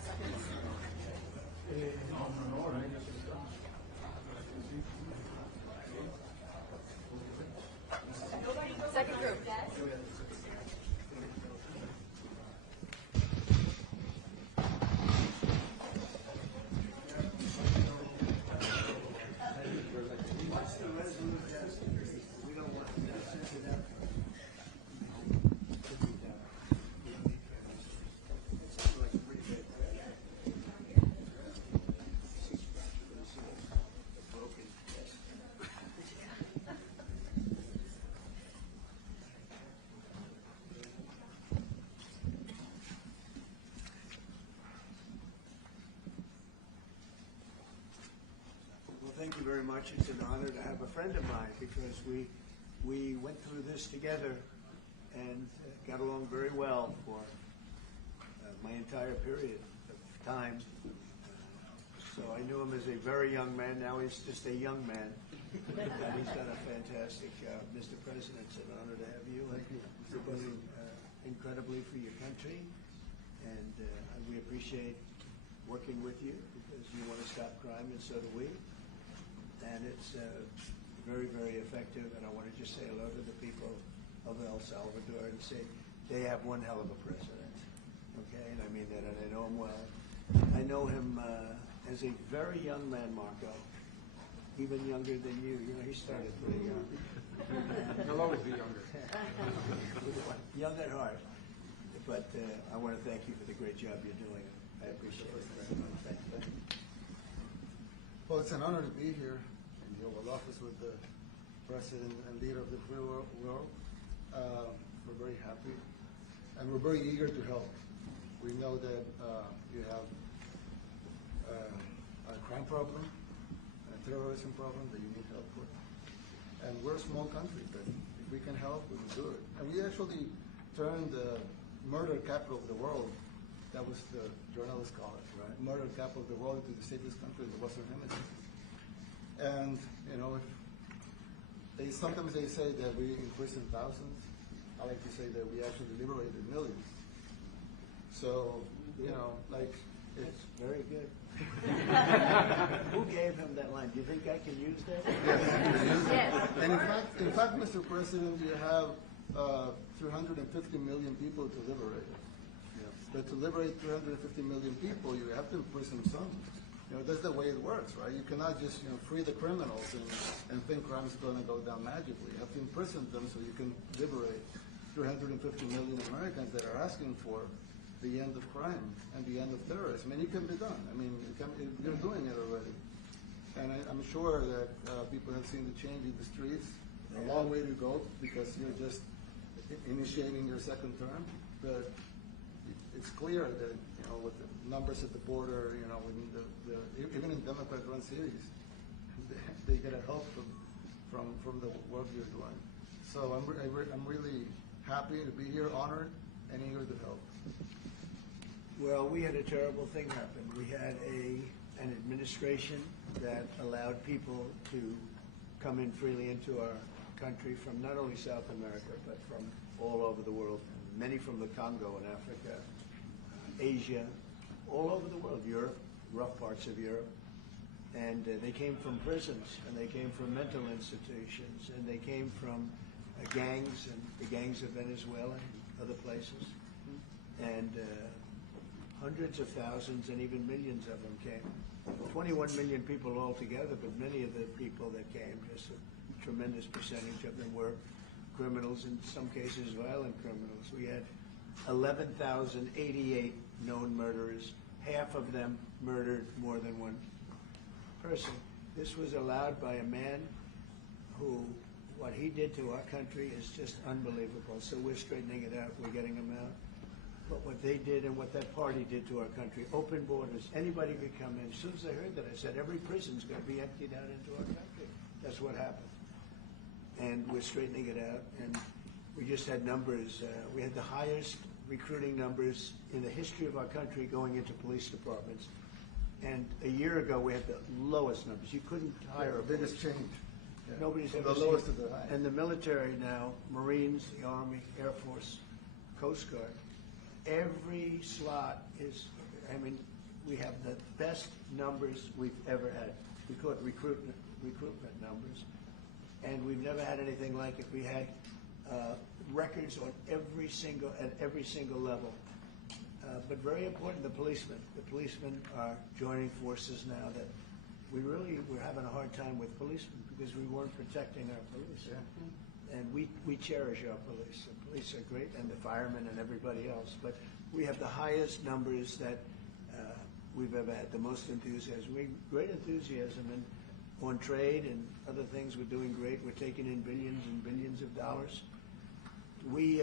seconds. Second group. Thank you very much. It's an honor to have a friend of mine because we went through this together and got along very well for my entire period of time. So I knew him as a very young man. Now he's just a young man. And he's done a fantastic job. Mr. President, it's an honor to have you. Thank you. You're doing incredibly for your country. And we appreciate working with you because you want to stop crime, and so do we. And it's very, very effective. And I want to just say hello to the people of El Salvador and say they have one hell of a president. Okay, and I mean that, and I know him well. I know him as a very young man, Marco, even younger than you. You know, he started pretty young. He'll always be younger. Young at heart. But I want to thank you for the great job you're doing. I appreciate it very much. Thank you. Well, it's an honor to be here in the Oval Office with the President and leader of the free world. We're very happy, and we're very eager to help. We know that you have a crime problem, a terrorism problem that you need help with. And we're a small country, but if we can help, we will do it. And we actually turned the murder capital of the world, that was the journalists call it, right? Murder capital of the world, into the safest country in the Western Hemisphere. And, you know, sometimes they say that we imprisoned thousands. I like to say that we actually liberated millions. So, you know, like, it's very good. Who gave him that line? Do you think I can use that? Yes. And in fact, Mr. President, you have 350 million people to liberate. But to liberate 350 million people, you have to imprison some. You know, that's the way it works, right? You cannot just, you know, free the criminals and think crime's going to go down magically. You have to imprison them so you can liberate 350 million Americans that are asking for the end of crime and the end of terrorism. And it can be done. I mean, you're doing it already. And I'm sure that people have seen the change in the streets. A long way to go because you're just initiating your second term. But it's clear that, you know, with the numbers at the border, you know, even in Democrat-run cities, they get a help from the work you're doing. So I'm really happy to be here, honored, and eager to help. Well, we had a terrible thing happen. We had an administration that allowed people to come in freely into our country from not only South America, but from all over the world, many from the Congo in Africa, Asia, all over the world, Europe, rough parts of Europe. And they came from prisons, and they came from mental institutions, and they came from gangs, and the gangs of Venezuela and other places. And hundreds of thousands and even millions of them came. 21 million people altogether, but many of the people that came, just a tremendous percentage of them were criminals, in some cases violent criminals. We had 11,088 known murderers. Half of them murdered more than one person. This was allowed by a man who, what he did to our country is just unbelievable. So we're straightening it out. We're getting him out. But what they did and what that party did to our country, open borders, anybody could come in. As soon as I heard that, I said, every prison's going to be emptied out into our country. That's what happened. And we're straightening it out. And we just had numbers. We had the highest recruiting numbers in the history of our country going into police departments. And a year ago, we had the lowest numbers. You couldn't hire a biggest change. Yeah. Nobody's From ever the seen lowest to the highest. And the military now, Marines, the Army, Air Force, Coast Guard, Every slot is, I mean, we have the best numbers we've ever had. We call it recruitment numbers. And we've never had anything like it. We had records on at every single level. But very important, the policemen. The policemen are joining forces now that we're having a hard time with policemen because we weren't protecting our police. Yeah. And we cherish our police. The police are great, and the firemen and everybody else. But we have the highest numbers that we've ever had, the most enthusiasm. Great enthusiasm on trade and other things. We're doing great. We're taking in billions and billions of dollars. We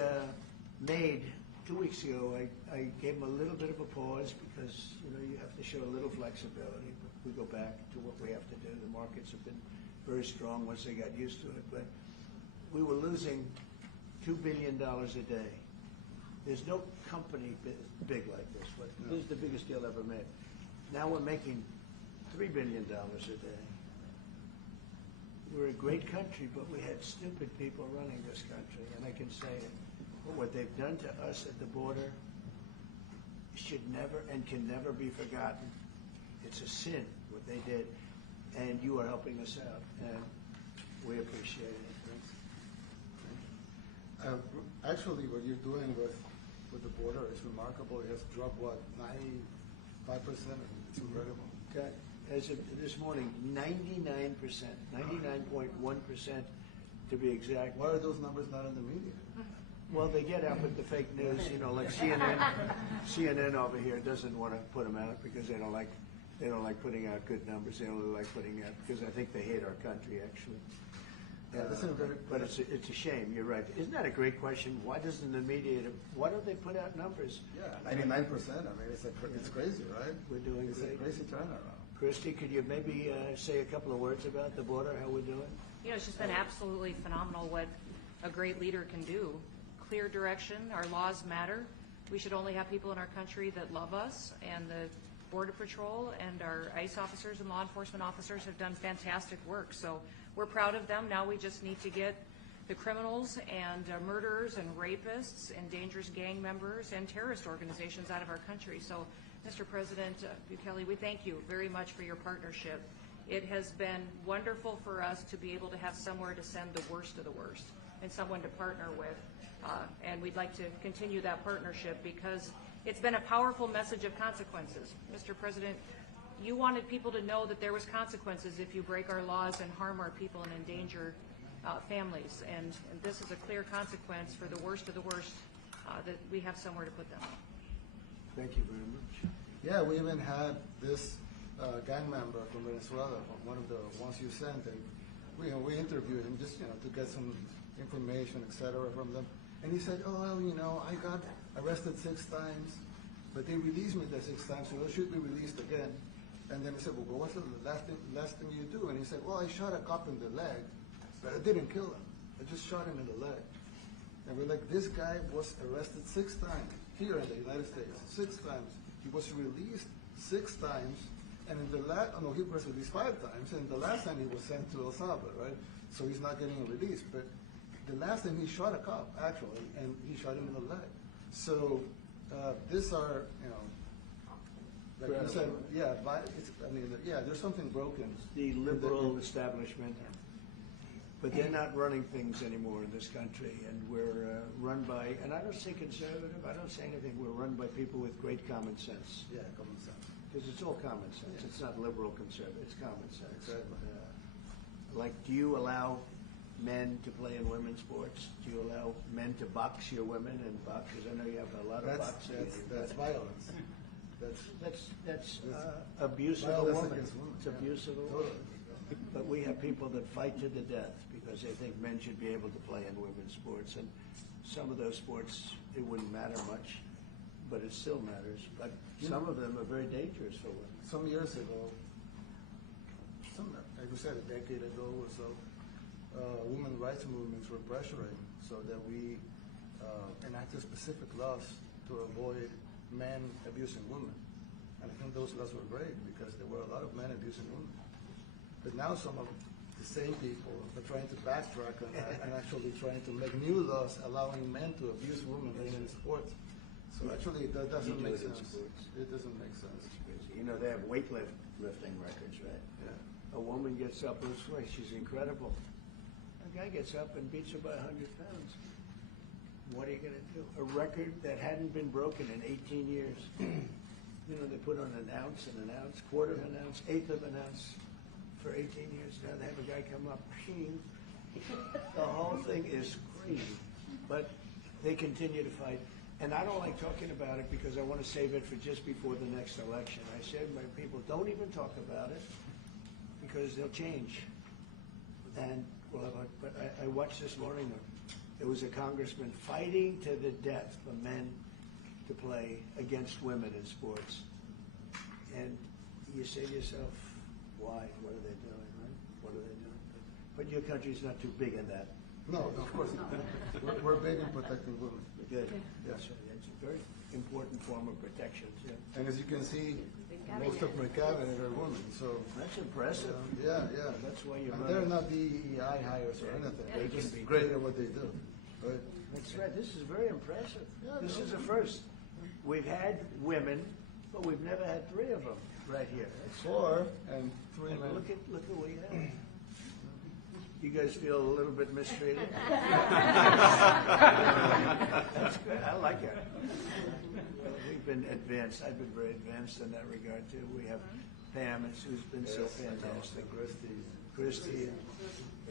made 2 weeks ago, I gave them a little bit of a pause because, you have to show a little flexibility. We go back to what we have to do. The markets have been very strong once they got used to it. But we were losing $2 billion a day. There's no company big like this. But this is the biggest deal ever made. Now we're making $3 billion a day. We're a great country, but we had stupid people running this country, and I can say it. But what they've done to us at the border should never and can never be forgotten. It's a sin, what they did, and you are helping us out, and we appreciate it. Actually, what you're doing with the border is remarkable. It has dropped, 95%? It's incredible. Okay. As of this morning, 99%, 99.1% to be exact. Why are those numbers not in the media? Well, they get out with the fake news, like CNN. CNN over here doesn't want to put them out because they don't like putting out good numbers. They only like putting out because I think they hate our country actually. But it's a shame. You're right. Isn't that a great question? Why doesn't the media? Why don't they put out numbers? Yeah, 99%. I mean, it's crazy, right? We're doing it's great. A crazy turnaround. Christy, could you maybe say a couple of words about the border? How we're doing? It's just been absolutely phenomenal what a great leader can do. Clear direction. Our laws matter. We should only have people in our country that love us, and the Border Patrol and our ICE officers and law enforcement officers have done fantastic work. So we're proud of them. Now we just need to get the criminals and murderers and rapists and dangerous gang members and terrorist organizations out of our country. So, Mr. President Bukele, we thank you very much for your partnership. It has been wonderful for us to be able to have somewhere to send the worst of the worst and someone to partner with. And we'd like to continue that partnership because it's been a powerful message of consequences. Mr. President, you wanted people to know that there was consequences if you break our laws and harm our people and endanger families. And this is a clear consequence for the worst of the worst that we have somewhere to put them. Thank you very much. Yeah, we even had this gang member from Venezuela, one of the ones you sent, and we interviewed him just to get some information, etc. from them. And he said, "Oh, well, I got arrested 6 times, but they released me the 6th time, so I should be released again." And then I said, "Well, what's the last thing you do?" And he said, "Well, I shot a cop in the leg, but I didn't kill him. I just shot him in the leg." And we're like, this guy was arrested 6 times here in the United States, 6 times. He was released 6 times, and in the he was released 5 times, and the last time he was sent to El Salvador, right? So he's not getting released. But the last time he shot a cop, actually, and he shot him in the leg. So these are, like you said, there's something broken. The liberal establishment, but they're not running things anymore in this country, and we're run by, and I don't say conservative, I don't say anything, we're run by people with great common sense. Yeah, common sense. Because it's all common sense. Yeah. It's not liberal conservative, it's common sense. Exactly. Do you allow men to play in women's sports? Do you allow men to box your women and box? Because I know you have a lot of boxing. That's violence. That's abuse of a violence woman. against women. It's abuse of a woman. Totally. But we have people that fight to the death because they think men should be able to play in women's sports. And some of those sports, it wouldn't matter much, but it still matters. But some of them are very dangerous for women. Some years ago, like you said, a decade ago or so, women rights movements were pressuring so that we enacted specific laws to avoid men abusing women. And I think those laws were great because there were a lot of men abusing women. But now some of the same people are trying to backtrack on that and actually trying to make new laws allowing men to abuse women in sports. So actually, that doesn't You do make it in sense. sports. It doesn't make sense. You know, they have weightlifting records, right? Yeah. A woman gets up this way, she's incredible. A guy gets up and beats her by 100 pounds. What are you going to do? A record that hadn't been broken in 18 years. You know, they put on an ounce, quarter of an ounce, eighth of an ounce for 18 years. Now they have a guy come up, ping. The whole thing is crazy. But they continue to fight. And I don't like talking about it because I want to save it for just before the next election. I said to my people, don't even talk about it because they'll change. And we'll have but I watched this morning, there was a congressman fighting to the death for men to play against women in sports. And you say to yourself, why? What are they doing, right? What are they doing? But your country's not too big in that. No, of course not. We're big in protecting women. Good. That's a very important form of protection, too. And as you can see, most of my cabinet are women, so. That's impressive. Yeah. That's why you're And running. they're not DEI hires or anything. They They're can just be great good. at what they do. Right? That's right. This is very impressive. Yeah, This no. is a first. We've had women, but we've never had 3 of them right here. That's 4 and 3 and men. look what we have. You guys feel a little bit mistreated? That's good. I like it. We've been advanced. I've been very advanced in that regard too. We have Pam, who's been so fantastic. Christy,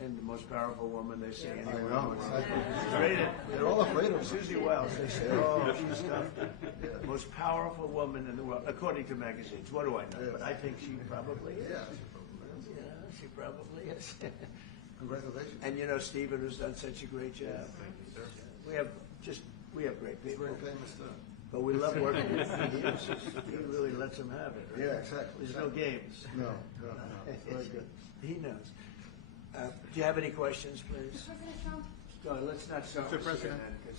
and the most powerful woman they see I anywhere. know, exactly. Rated. They're all afraid of her. Susie Wells, they say, oh, she's tough. Most powerful woman in the world, according to magazines. What do I know? Yes. But I think she probably is. Yeah. Yeah, she probably is. Congratulations. And you know, Stephen, who's done such a great job. Thank you, sir. We have great people. Very famous too. But we love working with him. He really lets them have it, right? Yeah, exactly. There's no games. No. It's very good. He knows. Do you have any questions, please? President Trump? No, let's not start Mr. with President. CNN because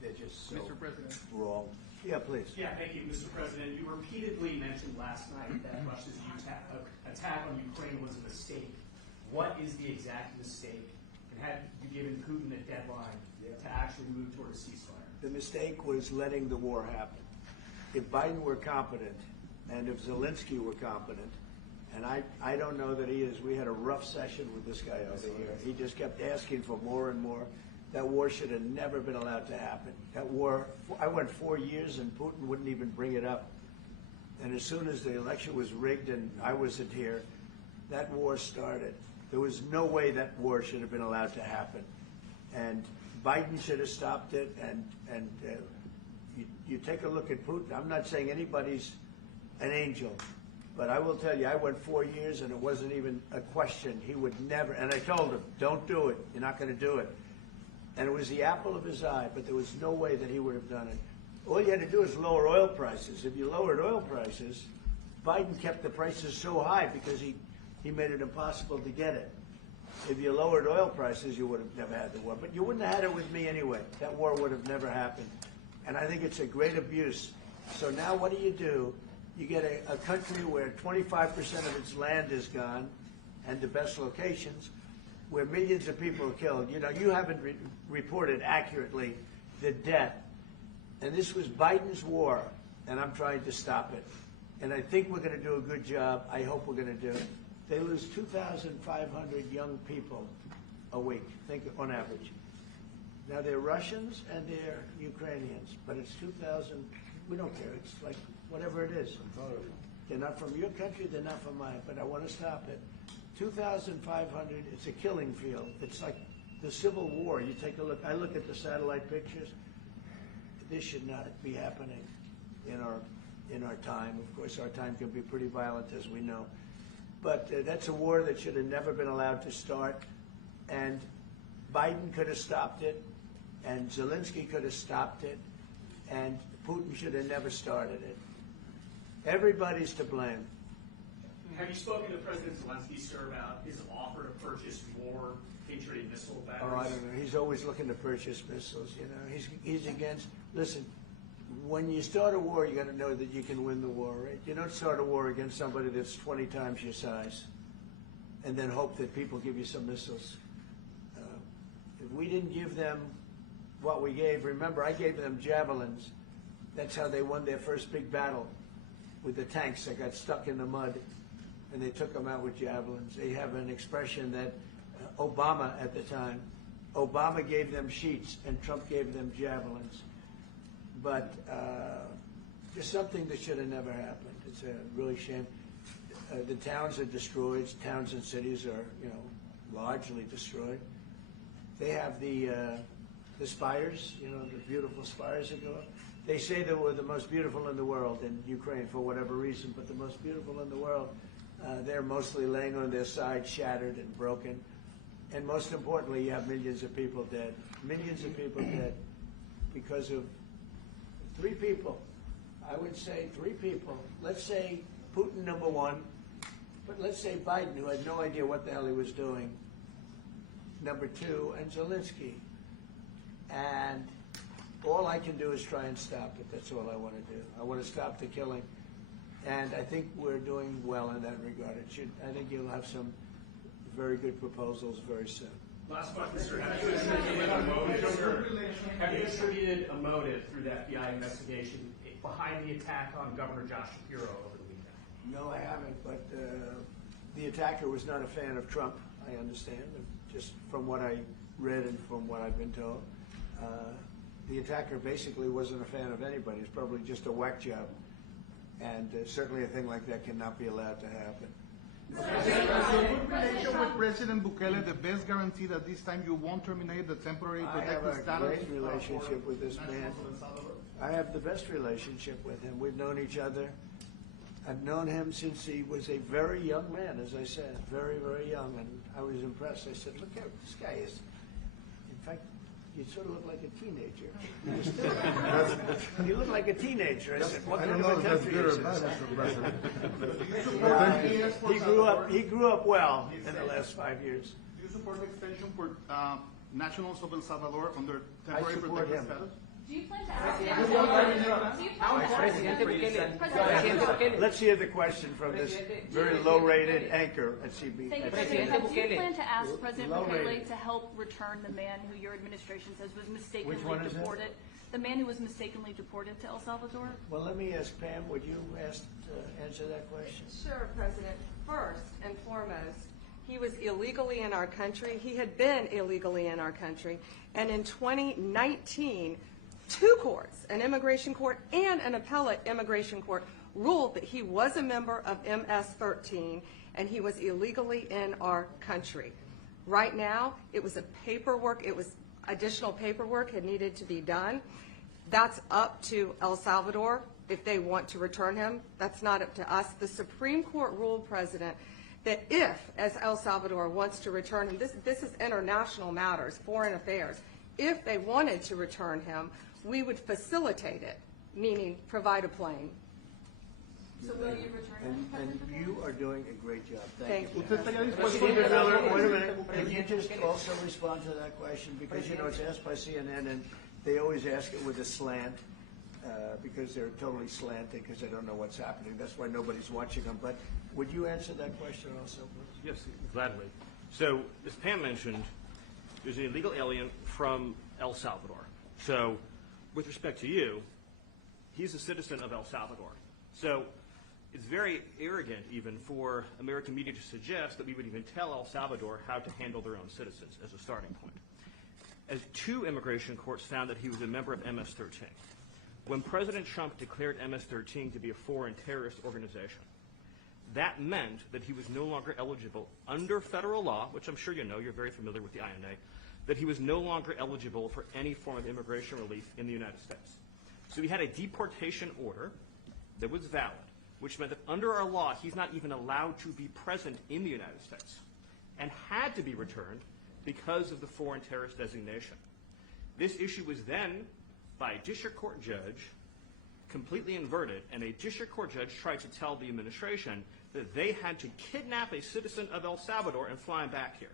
they're just so Mr. President. wrong. Yeah, please. Yeah, thank you, Mr. President. You repeatedly mentioned last night that Russia's attack on Ukraine was a mistake. What is the exact mistake? And have you given Putin a deadline to actually move toward a ceasefire? The mistake was letting the war happen. If Biden were competent, and if Zelensky were competent, and I don't know that he is. We had a rough session with this guy over here. He just kept asking for more and more. That war should have never been allowed to happen. That war, I went 4 years and Putin wouldn't even bring it up. And as soon as the election was rigged and I wasn't here, that war started. There was no way that war should have been allowed to happen. And Biden should have stopped it. And you take a look at Putin. I'm not saying anybody's an angel. But I will tell you, I went 4 years and it wasn't even a question. He would never, and I told him, don't do it. You're not going to do it. And it was the apple of his eye, but there was no way that he would have done it. All you had to do is lower oil prices. If you lowered oil prices, Biden kept the prices so high because he made it impossible to get it. If you lowered oil prices, you would have never had the war. But you wouldn't have had it with me anyway. That war would have never happened. And I think it's a great abuse. So now what do? You get a country where 25% of its land is gone, and the best locations, where millions of people are killed. You know, you haven't reported accurately the death. And this was Biden's war, and I'm trying to stop it. And I think we're going to do a good job. I hope we're going to do it. They lose 2,500 young people a week, think on average. Now, they're Russians and they're Ukrainians, but it's 2,000. We don't care. It's like whatever it is. They're not from your country, they're not from mine, but I want to stop it. 2,500, it's a killing field. It's like the Civil War. You take a look, I look at the satellite pictures. This should not be happening in our time. Of course, our time can be pretty violent, as we know. But that's a war that should have never been allowed to start. And Biden could have stopped it, and Zelensky could have stopped it, and Putin should have never started it. Everybody's to blame. Have you spoken to President Zelensky, sir, about his offer to purchase more Patriot missile batteries? Oh, I don't know. He's always looking to purchase missiles. You know, he's against. Listen, when you start a war, you got to know that you can win the war, right? You don't start a war against somebody that's 20 times your size, and then hope that people give you some missiles. If we didn't give them what we gave, remember, I gave them javelins That's how they won their first big battle with the tanks that got stuck in the mud, and they took them out with javelins. They have an expression that Obama at the time, Obama gave them sheets and Trump gave them javelins. But just something that should have never happened. It's a really shame. The towns are destroyed. Towns and cities are, largely destroyed. They have the spires, the beautiful spires that go up. They say they were the most beautiful in the world in Ukraine for whatever reason, but the most beautiful in the world, they're mostly laying on their side, shattered and broken. And most importantly, you have millions of people dead. Millions of people dead because of 3 people. I would say 3 people. Let's say Putin, number 1, but let's say Biden, who had no idea what the hell he was doing, number 2, and Zelensky. And all I can do is try and stop it. That's all I want to do. I want to stop the killing. And I think we're doing well in that regard. I think you'll have some very good proposals very soon. Last question, sir. Have you attributed a motive, sir? Have you attributed a motive through the FBI investigation behind the attack on Governor Josh Shapiro over the weekend? No, I haven't, but the attacker was not a fan of Trump, I understand, just from what I read and from what I've been told. The attacker basically wasn't a fan of anybody. It's probably just a whack job. And certainly a thing like that cannot be allowed to happen. Good relation with President Bukele, the best guarantee that this time you won't terminate the temporary I have protected a status? great relationship with this man. I have the best relationship with him. We've known each other. I've known him since he was a very young man, as I said, very, very young, and I was impressed. I said, look at this guy is, in fact, you sort of look like a teenager. You look like a teenager. I said, what kind of a country is this? He grew up well in the last 5 years. Do you support the extension for nationals of El Salvador under temporary support protected him. status? Do you plan to ask Let's hear the question from this very low-rated anchor at CB. Thank you, President. Do you plan to ask President Low-rated. Bukele to help return the man who your administration says was mistakenly Which one is that? deported? The man who was mistakenly deported to El Salvador? Well, let me ask Pam, would you answer that question? Sure, President. First and foremost, he was illegally in our country. He had been illegally in our country. And in 2019, 2 courts, an immigration court and an appellate immigration court, ruled that he was a member of MS-13 and he was illegally in our country. Right now, it was additional paperwork had needed to be done. That's up to El Salvador if they want to return him. That's not up to us. The Supreme Court ruled, President, that if, as El Salvador wants to return him, this is international matters, foreign affairs, if they wanted to return him, we would facilitate it, meaning provide a plane. So will you return him, And President Bukele? you are doing a great job. Thank you. ¿Usted estaría Wait dispuesto a a minute. Can you just also respond to that question? Because, it's asked by CNN, and they always ask it with a slant, because they're totally slanted, because they don't know what's happening. That's why nobody's watching them. But would you answer that question also, please? Yes, gladly. So, as Pam mentioned, there's an illegal alien from El Salvador. So, with respect to you, he's a citizen of El Salvador. So, it's very arrogant even for American media to suggest that we would even tell El Salvador how to handle their own citizens as a starting point. As 2 immigration courts found that he was a member of MS-13. When President Trump declared MS-13 to be a foreign terrorist organization, that meant that he was no longer eligible under federal law, which I'm sure you know, you're very familiar with the INA, that he was no longer eligible for any form of immigration relief in the United States. So he had a deportation order that was valid, which meant that under our law, he's not even allowed to be present in the United States and had to be returned because of the foreign terrorist designation. This issue was then, by a district court judge, completely inverted, and a district court judge tried to tell the administration that they had to kidnap a citizen of El Salvador and fly him back here.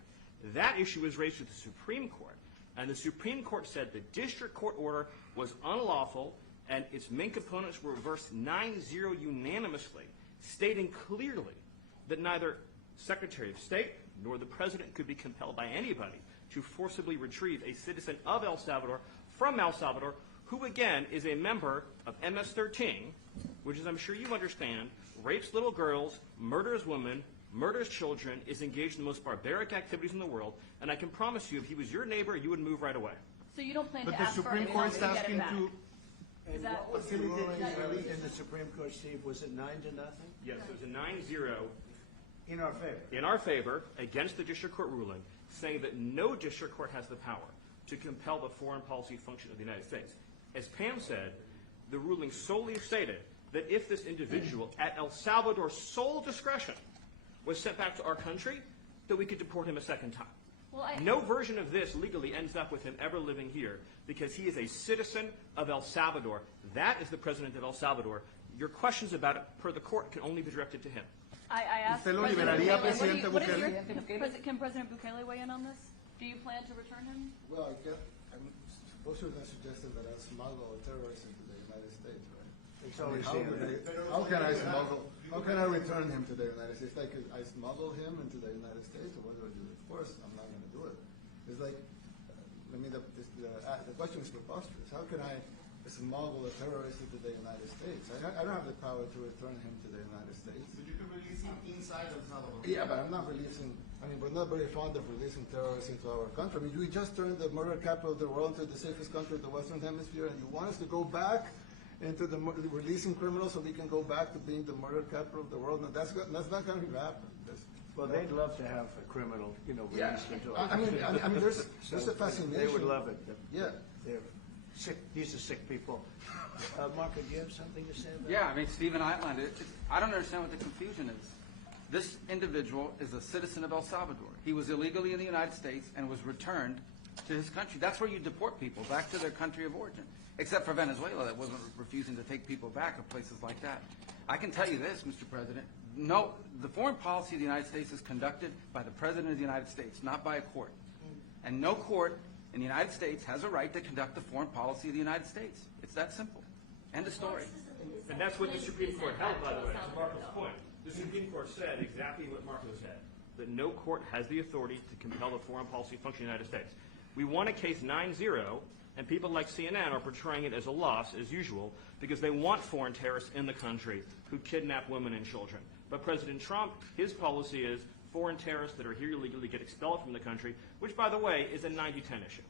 That issue was raised to the Supreme Court, and the Supreme Court said the district court order was unlawful, and its main components were reversed 9-0 unanimously, stating clearly that neither Secretary of State nor the President could be compelled by anybody to forcibly retrieve a citizen of El Salvador from El Salvador who again is a member of MS-13, which is, I'm sure you understand, rapes little girls, murders women, murders children, is engaged in the most barbaric activities in the world, and I can promise you, if he was your neighbor, you would move right away. So you don't plan But to the ask for Supreme anything Court's to get asking it back? to, And that- what was the ruling that- in the Supreme Court, Steve? Was it 9-0? Yes, it was a 9-0 In our favor. in our favor against the district court ruling, saying that no district court has the power to compel the foreign policy function of the United States. As Pam said, the ruling solely stated that if this individual, at El Salvador's sole discretion, was sent back to our country, that we could deport him a second time. Well, No version of this legally ends up with him ever living here because he is a citizen of El Salvador. That is the president of El Salvador. Your questions about it, per the court, can only be directed to him. I asked ¿Usted lo President liberaría, Bukele, Presidente what is your- Bukele? Can President Bukele weigh in on this? Do you plan to return him? Well, I'm supposed to have suggested that I smuggle a terrorist into the United States, right? It's I mean, always how seen could that. how can I smuggle, how can I return him to the United States? Like, I smuggle him into the United States, or what do I do? Of course, I'm not gonna do it. It's like, the question is preposterous. How can I smuggle a terrorist into the United States? I don't have the power to return him to the United States. but you can release him inside El Salvador. Yeah, but I'm not releasing, we're not very fond of releasing terrorists into our country. I mean, we just turned the murder capital of the world into the safest country of the Western Hemisphere, and you want us to go back into releasing criminals so we can go back to being the murder capital of the world? No, that's not going to happen. Well, they'd love to have a criminal, Yeah, released into our I mean, country. there's a fascination. They would love it. Yeah. They're sick, these are sick people. Marco, do you have something to say about that? Yeah, I mean, Stephen outlined it. I don't understand what the confusion is. This individual is a citizen of El Salvador. He was illegally in the United States and was returned to his country. That's where you deport people, back to their country of origin. Except for Venezuela, that wasn't refusing to take people back, or places like that. I can tell you this, Mr. President. No, the foreign policy of the United States is conducted by the President of the United States, not by a court. And no court in the United States has a right to conduct the foreign policy of the United States. It's that simple. End of story. And that's what the Supreme Court held, by the way, to Marco's point. The Supreme Court said exactly what Marco said, that no court has the authority to compel the foreign policy function of the United States. We won a case 9-0, and people like CNN are portraying it as a loss, as usual, because they want foreign terrorists in the country who kidnap women and children. But President Trump, his policy is foreign terrorists that are here illegally get expelled from the country, which, by the way, is a 90-10 issue.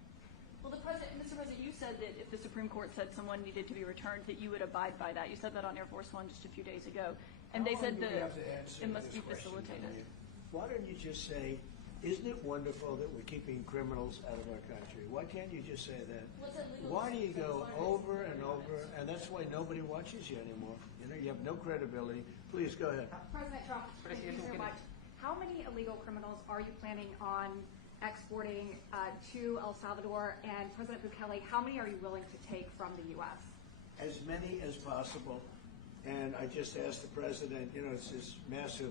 Well, Mr. President, you said that if the Supreme Court said someone needed to be returned, that you would abide by that. You said that on Air Force One just a few days ago, and they said that it must be facilitated. Why don't you just say, isn't it wonderful that we're keeping criminals out of our country? Why can't you just say that? Why do you go over and over, and that's why nobody watches you anymore. You have no credibility. Please, go ahead. President Trump, thank you so much. How many illegal criminals are you planning on exporting to El Salvador? And President Bukele, how many are you willing to take from the U.S.? As many as possible. And I just asked the president, it's this massive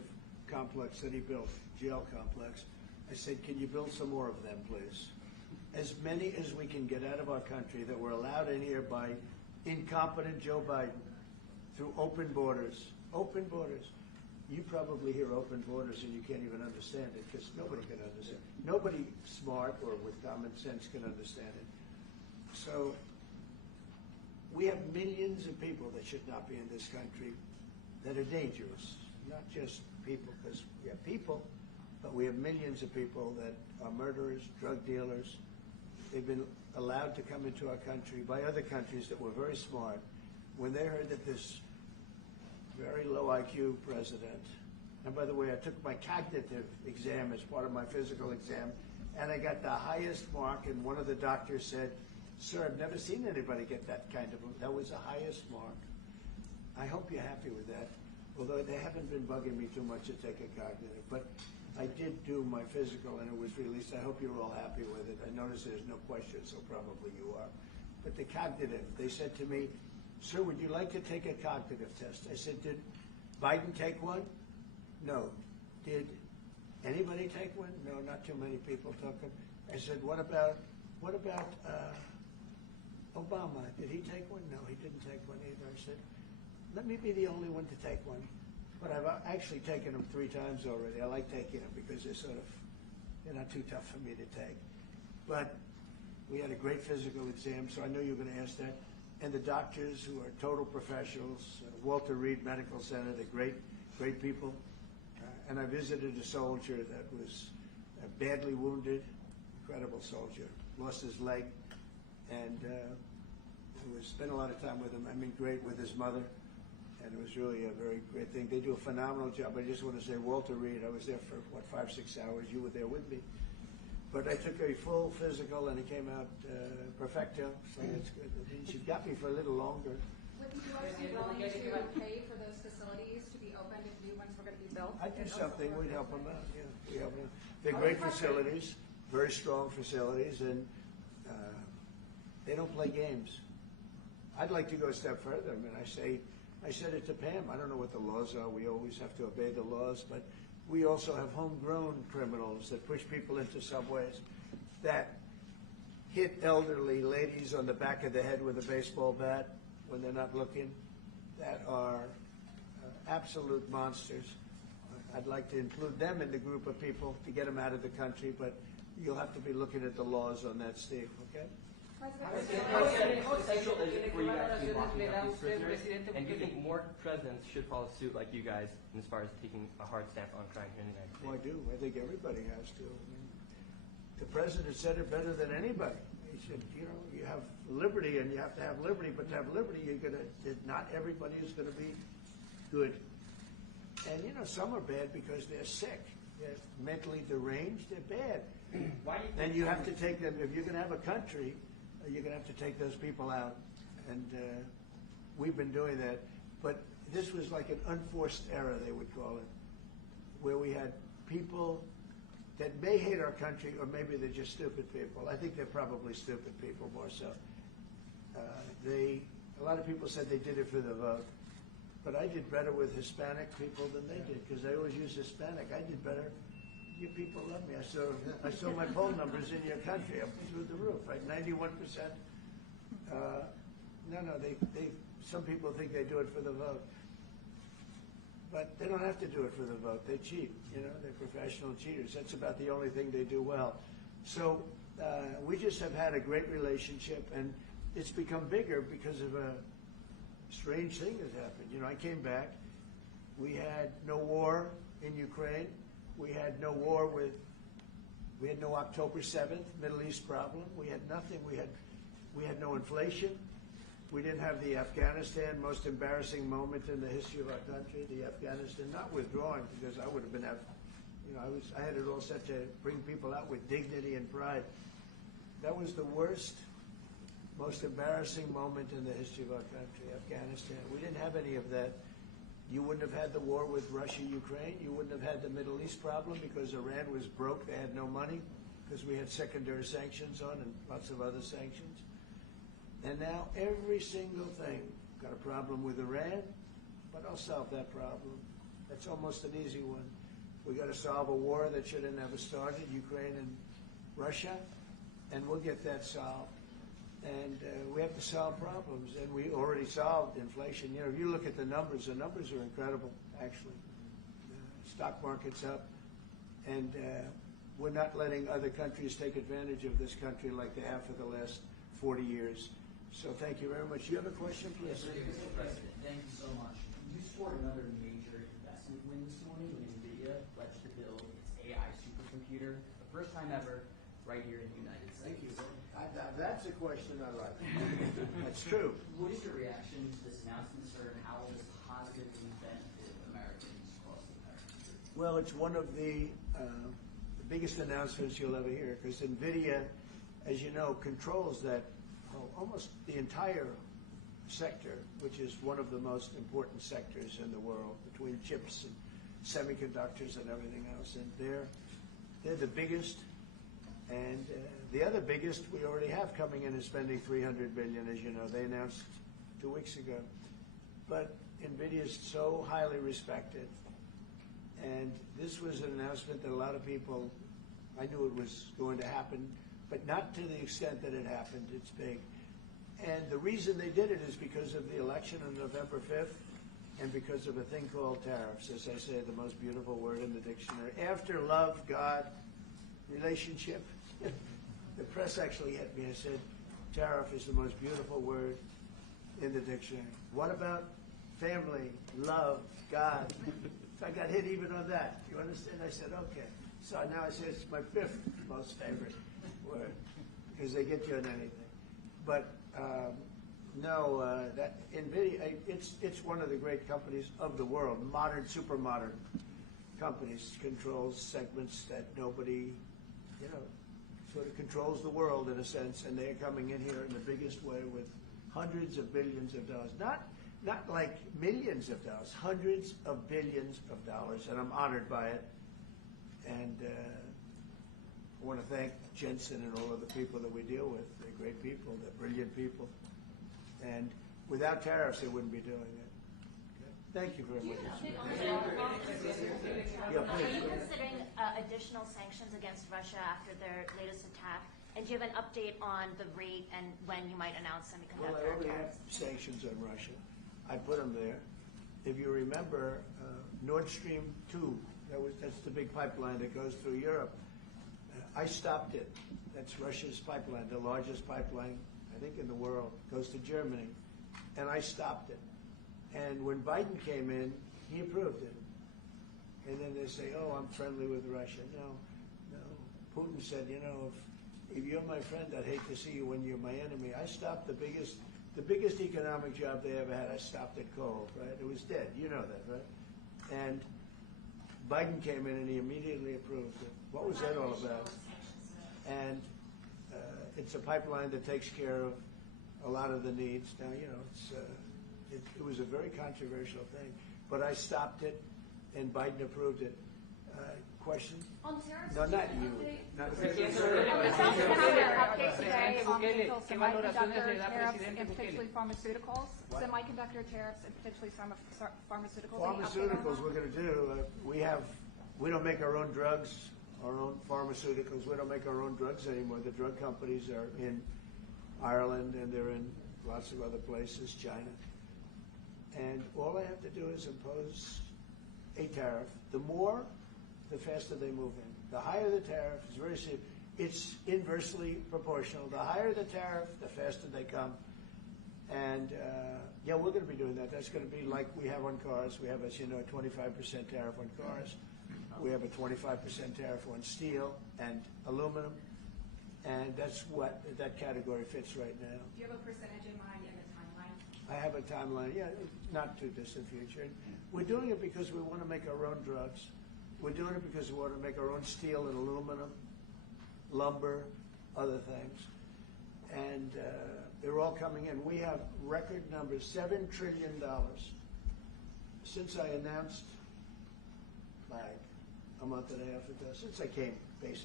complex that he built, jail complex. I said, can you build some more of them, please? As many as we can get out of our country that were allowed in here by incompetent Joe Biden through open borders. Open borders. You probably hear open borders and you can't even understand it because nobody can understand it. Nobody smart or with common sense can understand it. So we have millions of people that should not be in this country that are dangerous. Not just people, because we have people, but we have millions of people that are murderers, drug dealers. They've been allowed to come into our country by other countries that were very smart. When they heard that this very low IQ president, and by the way, I took my cognitive exam as part of my physical exam, and I got the highest mark, and one of the doctors said, sir, I've never seen anybody get that kind of, that was the highest mark. I hope you're happy with that, although they haven't been bugging me too much to take a cognitive, but I did do my physical and it was released. I hope you're all happy with it. I noticed there's no question, so probably you are. But the cognitive, they said to me, sir, would you like to take a cognitive test? I said, did Biden take one? No. Did anybody take one? No, not too many people took it. I said, what about Obama? Did he take one? No, he didn't take one either. I said, let me be the only one to take one. But I've actually taken them 3 times already. I like taking them because they're not too tough for me to take. But we had a great physical exam, so I know you're going to ask that. and the doctors who are total professionals, Walter Reed Medical Center, they're great people. And I visited a soldier that was badly wounded, incredible soldier, lost his leg, and spent a lot of time with him. I mean, great with his mother, and it was really a very great thing. They do a phenomenal job. I just want to say, Walter Reed, I was there for, 5-6 hours. You were there with me. But I took a full physical, and it came out perfecto, so it's good. She got me for a little longer. Would the U.S. be willing to pay for those facilities to be opened if new ones were going to be built? I'd do something. We'd help them out. Yeah, we help them. They're great facilities, very strong facilities, and they don't play games. I'd like to go a step further. I mean, I said it to Pam. I don't know what the laws are. We always have to obey the laws, but we also have homegrown criminals that push people into subways, that hit elderly ladies on the back of the head with a baseball bat when they're not looking, that are absolute monsters. I'd like to include them in the group of people to get them out of the country, but you'll have to be looking at the laws on that, Steve, okay? How essential is it for you guys to be locking up these prisoners? And do you think more presidents should follow suit like you guys as far as taking a hard stance on crime here in the United States? Well, I do. I think everybody has to. I mean, the president said it better than anybody. He said, you know, you have liberty and you have to have liberty, but to have liberty, not everybody is going to be good. And, you know, some are bad because they're sick. They're mentally deranged. They're bad. And you have to take them, if you're going to have a country, you're going to have to take those people out. And we've been doing that. But this was like an unforced error, they would call it, where we had people that may hate our country, or maybe they're just stupid people. I think they're probably stupid people more so. A lot of people said they did it for the vote. But I did better with Hispanic people than they did, because they always use Hispanic. I did better. You people love me. I saw my poll numbers in your country up through the roof, right? 91%. Some people think they do it for the vote. But they don't have to do it for the vote. They cheat, you know, they're professional cheaters. That's about the only thing they do well. So we just have had a great relationship, and it's become bigger because of a strange thing that happened. You know, I came back. We had no war in Ukraine. We had no we had no October 7th Middle East problem. We had nothing. We had no inflation. We didn't have the Afghanistan most embarrassing moment in the history of our country. The Afghanistan not withdrawing, because I would have been, you know, I had it all set to bring people out with dignity and pride. That was the worst, most embarrassing moment in the history of our country, Afghanistan. We didn't have any of that. You wouldn't have had the war with Russia, Ukraine. You wouldn't have had the Middle East problem because Iran was broke. They had no money because we had secondary sanctions on and lots of other sanctions. And now every single thing, got a problem with Iran, but I'll solve that problem. That's almost an easy one. We got to solve a war that should have never started, Ukraine and Russia, and we'll get that solved. And we have to solve problems, and we already solved inflation. You know, if you look at the numbers are incredible, actually. Stock market's up, and we're not letting other countries take advantage of this country like they have for the last 40 years. So thank you very much. You have a question, please? Yes, Mr. President, thank you so much. You scored another major investment win this morning when NVIDIA pledged to build its AI supercomputer, the first time ever, right here in the United States. Thank you. That's a question I like. That's true. What is your reaction to this announcement, sir, and how will this positively benefit Americans across America? Well, it's one of the biggest announcements you'll ever hear, because NVIDIA, as you know, controls that almost the entire sector, which is one of the most important sectors in the world, between chips and semiconductors and everything else. And they're the biggest. And the other biggest we already have coming in is spending $300 billion, as you know. They announced 2 weeks ago. But NVIDIA is so highly respected. And this was an announcement that a lot of people, I knew it was going to happen, but not to the extent that it happened. It's big. And the reason they did it is because of the election on November 5th and because of a thing called tariffs, as I say, the most beautiful word in the dictionary. After love, God, relationship. The press actually hit me and said, tariff is the most beautiful word in the dictionary. What about family, love, God? So I got hit even on that. You understand? I said, okay. So now I say it's my 5th most favorite word because they get you on anything. But no, that NVIDIA, it's one of the great companies of the world. Modern, super modern companies, controls segments that nobody, sort of controls the world in a sense, and they're coming in here in the biggest way with hundreds of billions of dollars. Not like millions of dollars, hundreds of billions of dollars, and I'm honored by it. And I want to thank Jensen and all of the people that we deal with. They're great people, they're brilliant people. And without tariffs, they wouldn't be doing it. Okay. Thank you very much. Yeah, Are please. you considering additional sanctions against Russia after their latest attack? And do you have an update on the rate and when you might announce Well, I semiconductor already have tariffs? sanctions on Russia. I put them there. If you remember, Nord Stream 2, that's the big pipeline that goes through Europe. I stopped it. That's Russia's pipeline, the largest pipeline, I think, in the world. Goes to Germany. And I stopped it. And when Biden came in, he approved it. And then they say, oh, I'm friendly with Russia. No. Putin said, if you're my friend, I'd hate to see you when you're my enemy. I stopped the biggest economic job they ever had. I stopped it cold, right? It was dead. You know that, right? And Biden came in and he immediately approved it. What was that all about? And it's a pipeline that takes care of a lot of the needs. Now, it was a very controversial thing, but I stopped it, and Biden approved it. Question? On tariffs, No, not you. Not you. We also have an update today on potential semiconductor tariffs and potentially pharmaceuticals. What? Semiconductor tariffs and potentially pharmaceuticals. Any update on Pharmaceuticals, that? we're going to do. We don't make our own drugs, our own pharmaceuticals. We don't make our own drugs anymore. The drug companies are in Ireland and they're in lots of other places, China. And all I have to do is impose a tariff. The more, the faster they move in. The higher the tariff, is very simple. It's inversely proportional. The higher the tariff, the faster they come. And we're going to be doing that. That's going to be like we have on cars. We have, as you know, a 25% tariff on cars. We have a 25% tariff on steel and aluminum. And that's what that category fits right now. Do you have a percentage in mind and a timeline? I have a timeline, not too distant future. We're doing it because we want to make our own drugs. We're doing it because we want to make our own steel and aluminum, lumber, other things. And they're all coming in. We have record numbers, $7 trillion. Since I announced, like a month and a half ago, since I came in,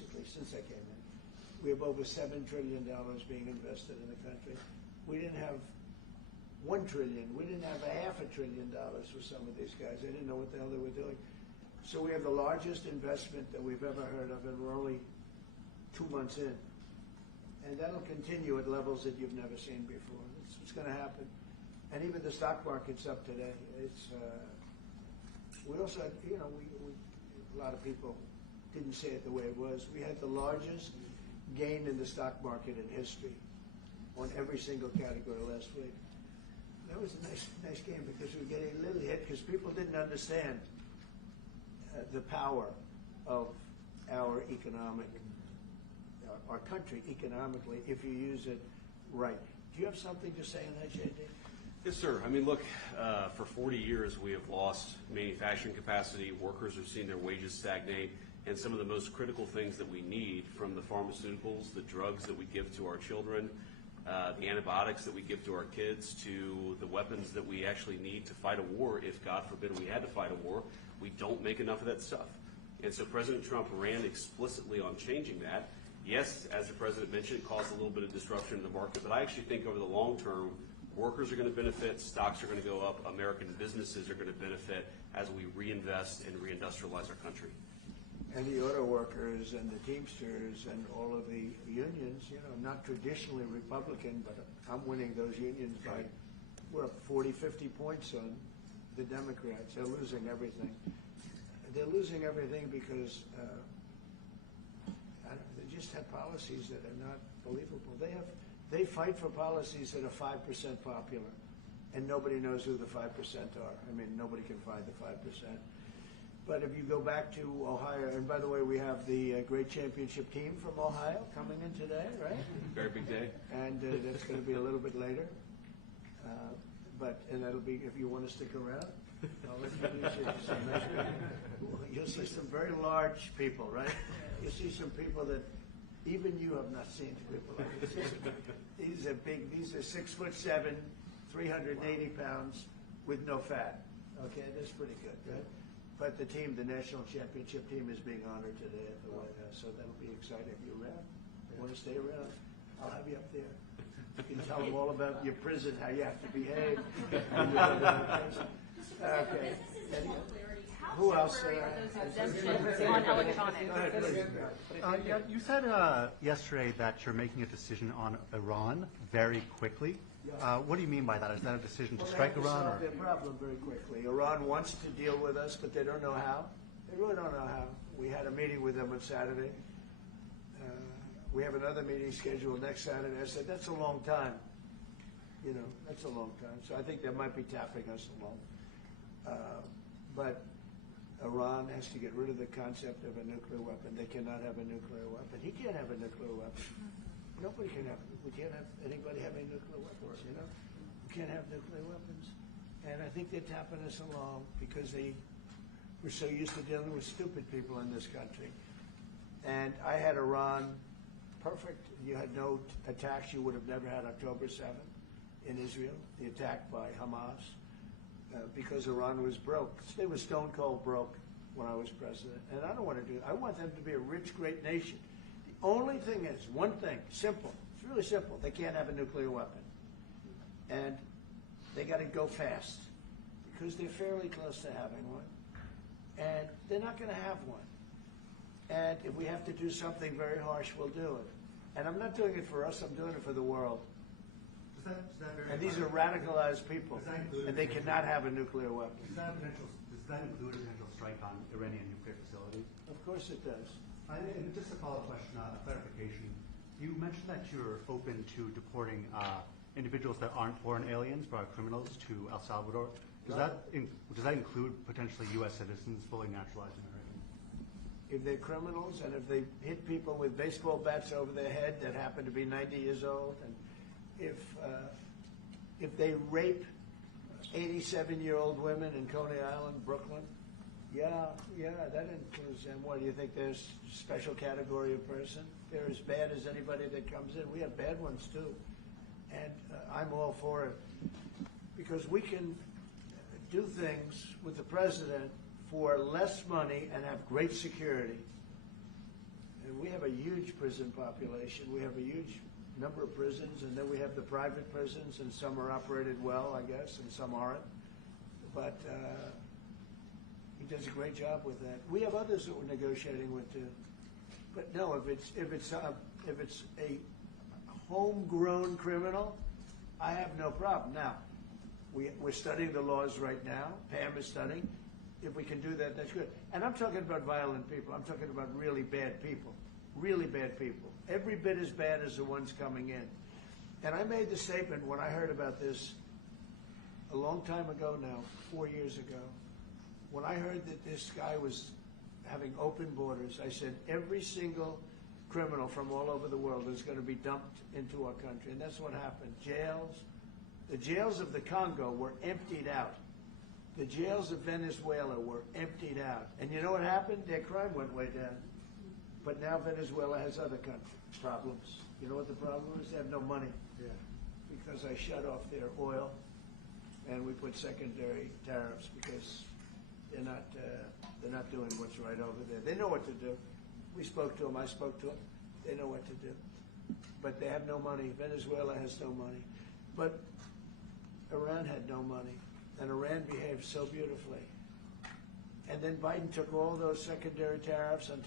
we have over $7 trillion being invested in the country. We didn't have $1 trillion. We didn't have $500 billion for some of these guys. They didn't know what the hell they were doing. So we have the largest investment that we've ever heard of, and we're only 2 months in. And that'll continue at levels that you've never seen before. It's going to happen. And even the stock market's up today. We also had, a lot of people didn't say it the way it was. We had the largest gain in the stock market in history on every single category last week. That was a nice game because we were getting a little hit because people didn't understand the power of our country economically if you use it right. Do you have something to say on that, JD? Yes, sir. I mean, look, for 40 years we have lost manufacturing capacity. Workers have seen their wages stagnate. And some of the most critical things that we need, from the pharmaceuticals, the drugs that we give to our children, the antibiotics that we give to our kids, to the weapons that we actually need to fight a war, if God forbid we had to fight a war, we don't make enough of that stuff. And so President Trump ran explicitly on changing that. Yes, as the President mentioned, it caused a little bit of disruption in the market, but I actually think over the long term, workers are going to benefit, stocks are going to go up, American businesses are going to benefit as we reinvest and reindustrialize our country. And the auto workers and the Teamsters and all of the unions, not traditionally Republican, but I'm winning those unions by, we're up 40, 50 points on the Democrats. They're losing everything. They're losing everything because they just have policies that are not believable. They fight for policies that are 5% popular. and nobody knows who the 5% are. I mean, nobody can find the 5%. But if you go back to Ohio, and by the way, we have the great championship team from Ohio coming in today, right? Very big day. And that's going to be a little bit later. And that'll be, if you want to stick around, I'll introduce you to some nice people. You'll see some very large people, right? You'll see some people that even you have not seen people like this. These are big, these are 6'7", 380 pounds with no fat. Okay, that's pretty good, right? But the team, the national championship team, is being honored today at the White House, so that'll be exciting. If you're around, want to stay around, I'll have you up there. You can tell them all about your prison, how you have to behave. Okay. Who else? On electronics. Yeah, you said yesterday that you're making a decision on Iran very quickly. What do you mean by that? Is that a decision to strike Iran? They have to solve their problem very quickly. Iran wants to deal with us, but they don't know how. They really don't know how. We had a meeting with them on Saturday. We have another meeting scheduled next Saturday. I said, that's a long time. You know, that's a long time. So I think they might be tapping us along. But Iran has to get rid of the concept of a nuclear weapon. They cannot have a nuclear weapon. He can't have a nuclear weapon. Nobody can have. We can't have anybody having nuclear weapons. You know, we can't have nuclear weapons. And I think they're tapping us along because we're so used to dealing with stupid people in this country. And I had Iran perfect. You had no attacks. You would have never had October 7th in Israel, the attack by Hamas, because Iran was broke. They were stone cold broke when I was president. And I don't want to do it. I want them to be a rich, great nation. The only thing is, one thing, simple. It's really simple. They can't have a nuclear weapon. And they got to go fast because they're fairly close to having one. And they're not going to have one. And if we have to do something very harsh, we'll do it. And I'm not doing it for us, I'm doing it for the world. And these are radicalized people, and they cannot have a nuclear weapon. Does that include a potential strike on Iranian nuclear facilities? Of course it does. And just a follow-up question, a clarification. You mentioned that you're open to deporting individuals that aren't foreign aliens, but are criminals, to El Salvador. Does that include potentially U.S. citizens fully naturalized Americans? If they're criminals and if they hit people with baseball bats over their head that happen to be 90 years old, and if they rape 87-year-old women in Coney Island, Brooklyn, yeah, that includes them. What, do you think there's a special category of person? They're as bad as anybody that comes in. We have bad ones too. And I'm all for it because we can do things with the president for less money and have great security. And we have a huge prison population. We have a huge number of prisons, and then we have the private prisons, and some are operated well, I guess, and some aren't. But he does a great job with that. We have others that we're negotiating with too. But no, if it's a homegrown criminal, I have no problem. Now, we're studying the laws right now. Pam is studying. If we can do that, that's good. And I'm talking about violent people. I'm talking about really bad people. Really bad people. Every bit as bad as the ones coming in. And I made the statement when I heard about this a long time ago now, 4 years ago. When I heard that this guy was having open borders, I said every single criminal from all over the world is going to be dumped into our country. And that's what happened. The jails of the Congo were emptied out. The jails of Venezuela were emptied out. And you know what happened? Their crime went way down. But now Venezuela has other problems. You know what the problem is? They have no money. Yeah. Because I shut off their oil, and we put secondary tariffs because they're not doing what's right over there. They know what to do. We spoke to them. I spoke to them. They know what to do. But they have no money. Venezuela has no money. But Iran had no money. And Iran behaved so beautifully. And then Biden took all those secondary tariffs on.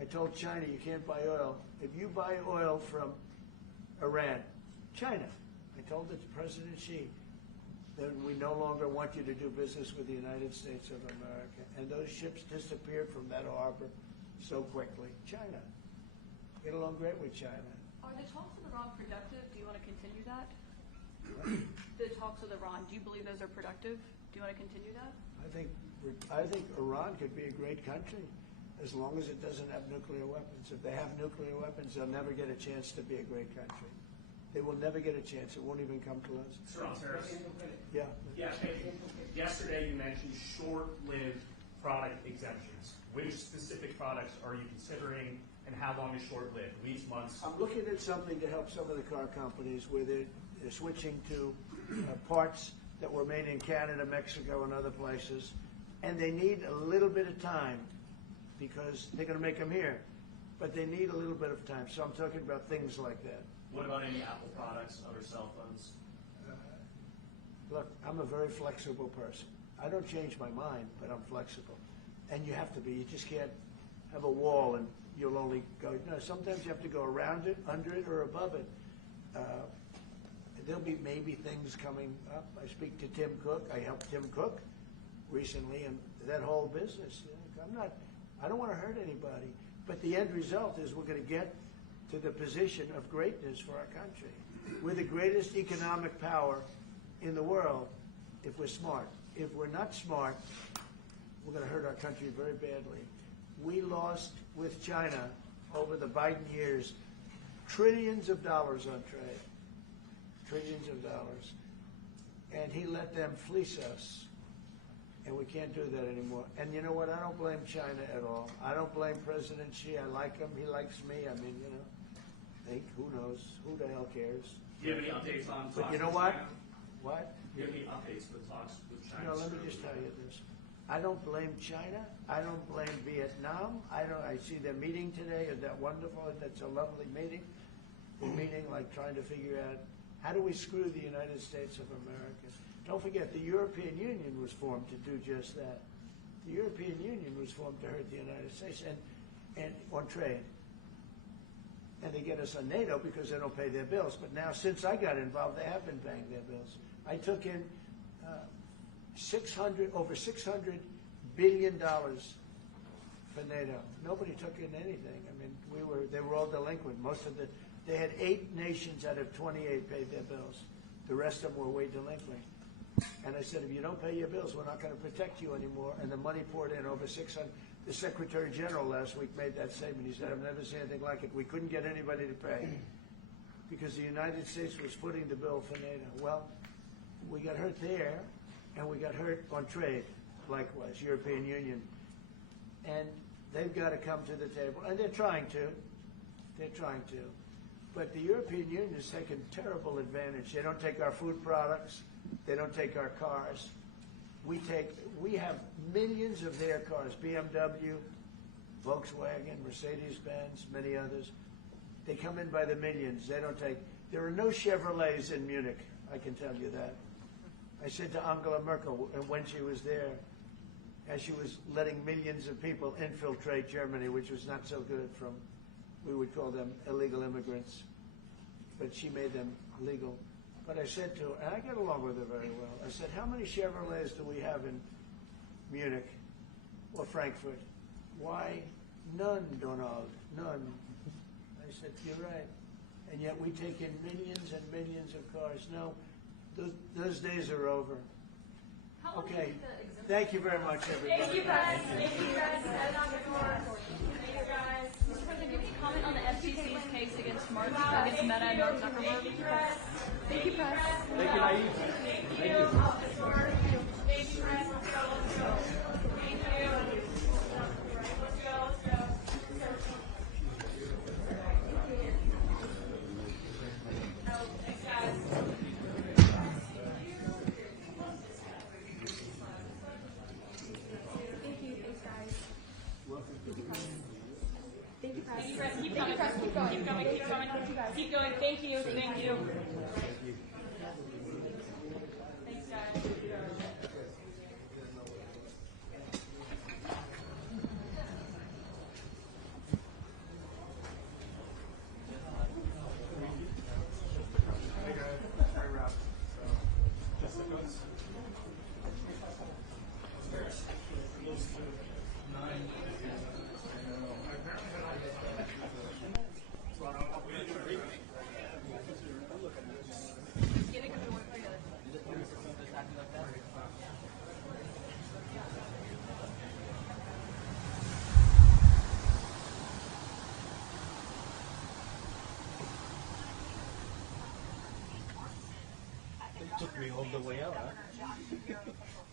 I told China, you can't buy oil. If you buy oil from Iran, China, I told it to President Xi, then we no longer want you to do business with the United States of America. And those ships disappeared from that harbor so quickly. China. Get along great with China. Are the talks with Iran productive? Do you want to continue that? the talks with Iran, do you believe those are productive? Do you want to continue that? I think Iran could be a great country as long as it doesn't have nuclear weapons. If they have nuclear weapons, they'll never get a chance to be a great country. They will never get a chance. It won't even come close. Sir, Yeah. Yeah. Yesterday you mentioned short-lived product exemptions. Which specific products are you considering, and how long is short-lived? Weeks, months? I'm looking at something to help some of the car companies where they're switching to parts that were made in Canada, Mexico, and other places, and they need a little bit of time because they're going to make them here, but they need a little bit of time. So I'm talking about things like that. What about any Apple products, other cell phones? Look, I'm a very flexible person. I don't change my mind, but I'm flexible. And you have to be. You just can't have a wall and you'll only go. No, sometimes you have to go around it, under it, or above it. There'll be maybe things coming up. I speak to Tim Cook. I helped Tim Cook recently, and that whole business. I don't want to hurt anybody. But the end result is we're going to get to the position of greatness for our country. We're the greatest economic power in the world if we're smart. If we're not smart, we're going to hurt our country very badly. We lost with China over the Biden years trillions of dollars on trade. Trillions of dollars. And he let them fleece us. And we can't do that anymore. And you know what? I don't blame China at all. I don't blame President Xi. I like him. He likes me. I mean, who knows? Who the hell cares? Do you have any updates on talks? But you know with what? China? What? Do you have any updates with talks with China? Let me just tell you this. I don't blame China. I don't blame Vietnam. I see their meeting today. Is that wonderful? That's a lovely meeting. They're meeting, like trying to figure out how do we screw the United States of America. Don't forget, the European Union was formed to do just that. The European Union was formed to hurt the United States and on trade. And they get us on NATO because they don't pay their bills. But now, since I got involved, they have been paying their bills. I took in over $600 billion for NATO. Nobody took in anything. I mean, they were all delinquent. They had 8 nations out of 28 paid their bills. The rest of them were way delinquent. And I said, if you don't pay your bills, we're not going to protect you anymore. And the money poured in over 600. The Secretary General last week made that statement. He said, I've never seen anything like it. We couldn't get anybody to pay because the United States was footing the bill for NATO. Well, we got hurt there, and we got hurt on trade, likewise, European Union. And they've got to come to the table. And they're trying to. They're trying to. But the European Union has taken terrible advantage. They don't take our food products. They don't take our cars. We have millions of their cars, BMW, Volkswagen, Mercedes-Benz, many others. They come in by the millions. They don't take, there are no Chevrolets in Munich, I can tell you that. I said to Angela Merkel when she was there, as she was letting millions of people infiltrate Germany, which was not so good from, we would call them illegal immigrants, but she made them legal. But I said to her, and I get along with her very well, I said, how many Chevrolets do we have in Munich or Frankfurt? Why, none, Donald, none. I said, you're right. And yet we take in millions and millions of cars. No, those days are over. Okay, thank you very much, everybody. Thank you, guys. Thank you, guys. Thank you, guys. Mr. President, can you comment on the FTC's case against Meta and Mark Zuckerberg? Thank you, press. Thank you, Naive. Thank you. Thank you, press. Let's go. Thank you. Let's go. Thanks, guys. Thank you, press. Thank you, press. Keep coming. Keep going. Keep going. Keep going. Keep going. Thank you. Thank you. Thanks, guys. took me all the way out, huh?